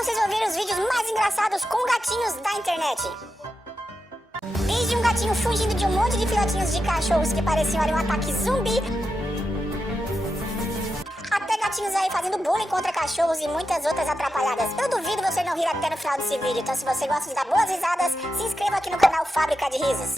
vocês vão ver os vídeos mais engraçados com gatinhos da internet. Desde um gatinho fugindo de um monte de filhotinhos de cachorros que pareciam um ataque zumbi, até gatinhos aí fazendo bullying contra cachorros e muitas outras atrapalhadas. Eu duvido você não rir até no final desse vídeo, então se você gosta de dar boas risadas, se inscreva aqui no canal Fábrica de Risos.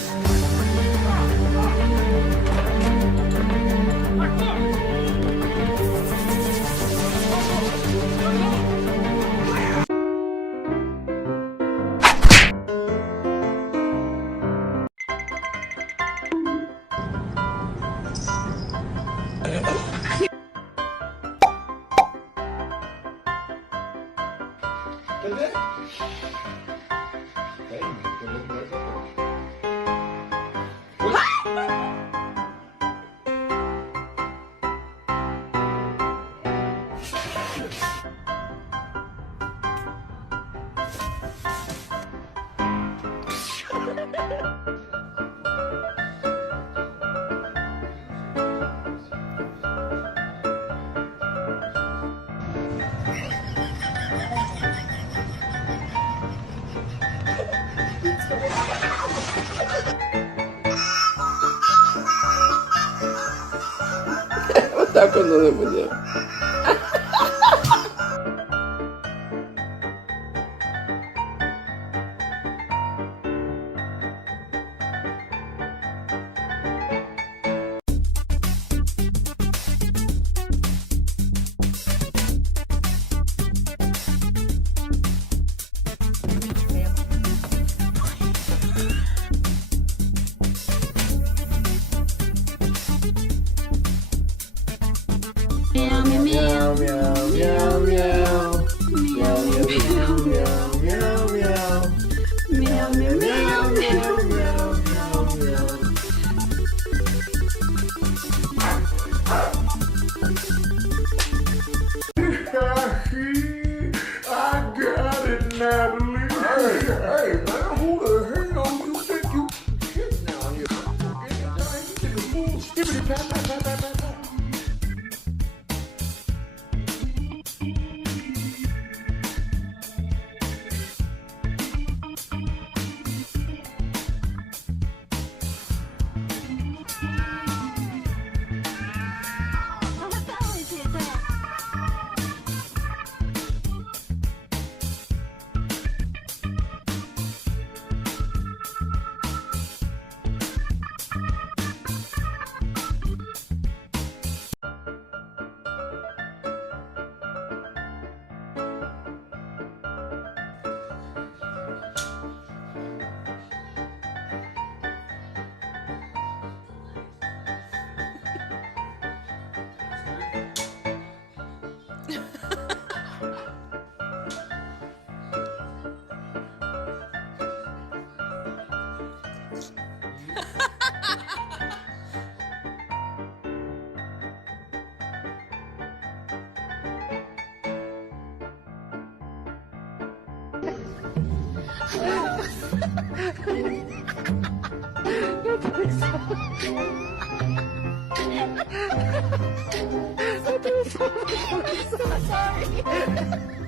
Tá com o nome dele. Meow, meow, meow, meow, meow. Meow, meow, meow, meow, meow. Meow, meow, meow, meow, meow, meow. I got it, Natalie. Hey, man, who the hell you think you kidding out here? Get the full skibbity pat, pat, pat, pat, pat, pat. I'm so sorry.